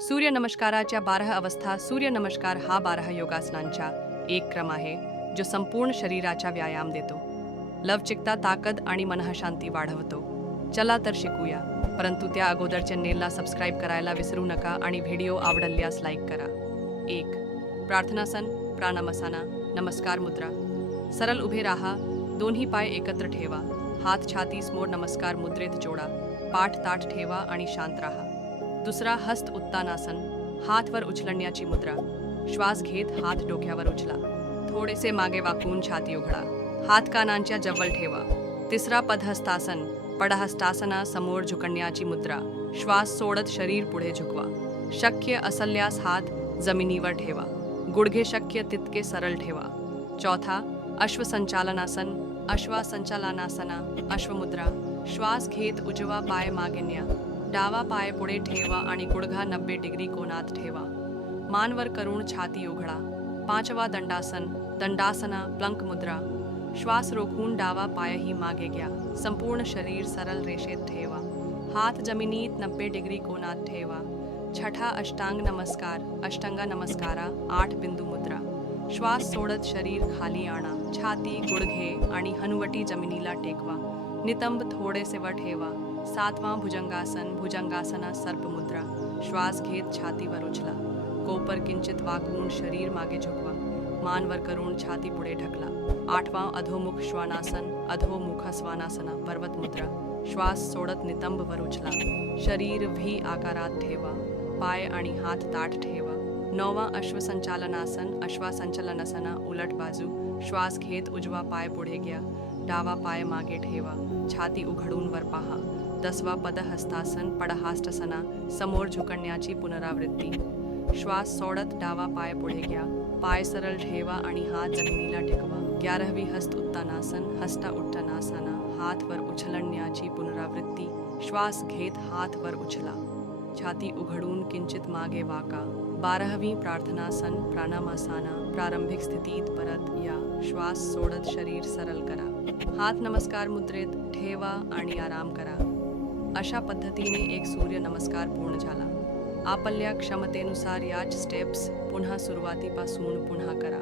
सूर्यनमस्काराच्या 12 अवस्था. सूर्यनमस्कार हा 12 योगासनांचा एक क्रम आहे जो संपूर्ण शरीराचा व्यायाम देतो, लवचिकता, ताकद आणि मनःशांती वाढवतो. चला तर शिकूया, परंतु त्या अगोदर चॅनेलला सबस्क्राईब करायला विसरू नका आणि व्हिडिओ आवडल्यास लाईक करा. 1. प्रार्थनासन, प्राणायामासना, नमस्कार मुद्रा. सरळ उभे राहा, दोन्ही पाय एकत्र ठेवा, हात छाती समोर नमस्कार मुद्रेत जोडा, पाठ ताठ ठेवा आणि शांत राहा. दुसरा हस्त उत्तानासन, हात वर उचलण्याची मुद्रा. श्वास घेत हात डोक्यावर उचला, थोडेसे मागे वाकून छाती उघडा, हात कानांच्या जवळ ठेवा. तिसरा पदहस्तासन, पडहस्तासना, समोर झुकण्याची मुद्रा. श्वास सोडत शरीर पुढे झुकवा, शक्य असल्यास हात जमिनीवर ठेवा, गुडघे शक्य तितके सरळ ठेवा. चौथा अश्वसंचालनासन, अश्वसंचालनासना, अश्वमुद्रा. श्वास घेत उजवा पाय मागे न्या, डावा पाय पुढे ठेवा आणि गुडघा 90 डिग्री कोनात ठेवा, मानवर करून छाती उघडा. पाचवा दंडासन, दंडासना, प्लंक मुद्रा. श्वास रोखून डावा पायही मागे घ्या, संपूर्ण शरीर सरळ रेषेत ठेवा, हात जमिनीत 90 डिग्री कोनात ठेवा. छठा अष्टांग नमस्कार, अष्टांग नमस्कारा, 8 बिंदू मुद्रा. श्वास सोडत शरीर खाली आणा, छाती, गुडघे आणि हनुवटी जमिनीला टेकवा, नितंब थोडेसे वर ठेवा. सातवा भुजंगासन, भुजंगासना, सर्पमुद्रा. श्वास घेत छातीवर उचला, कोपर किंचित वाकवून शरीर मागे झुकवा, मानवर करून छाती पुढे ढकला. आठवा अधोमुख श्वानासन, अधोमुख श्वानासना, पर्वत मुद्रा. श्वास सोडत नितंब वर उचला, शरीर व्ही आकारात ठेवा, पाय आणि हात ताठ ठेवा. नववा अश्वसंचालनासन, अश्वसंचालनासना, उलट बाजू. श्वास घेत उजवा पाय पुढे घ्या, डावा पाय मागे ठेवा, छाती उघडून वर पहा. 10वा पदहस्तासन, पडहस्तासना, समोर झुकण्याची पुनरावृत्ती. श्वास सोडत डावा पाय पुढे घ्या, पाय सरळ ठेवा आणि हात जमिनीला टेकवा. 11वी हस्त उत्तानासन, हस्त उत्तानासना, हात वर उचलण्याची पुनरावृत्ती. श्वास घेत हात वर उचला, छाती उघडून किंचित मागे वाका. 12वी प्रार्थनासन, प्राणायामासना, प्रारंभिक स्थितीत परत या, श्वास सोडत शरीर सरळ करा, हात नमस्कार मुद्रेत ठेवा आणि आराम करा. अशा पद्धतीने एक सूर्य नमस्कार पूर्ण झाला. आपल्या क्षमतेनुसार याच स्टेप्स पुन्हा सुरुवातीपासून पुन्हा करा.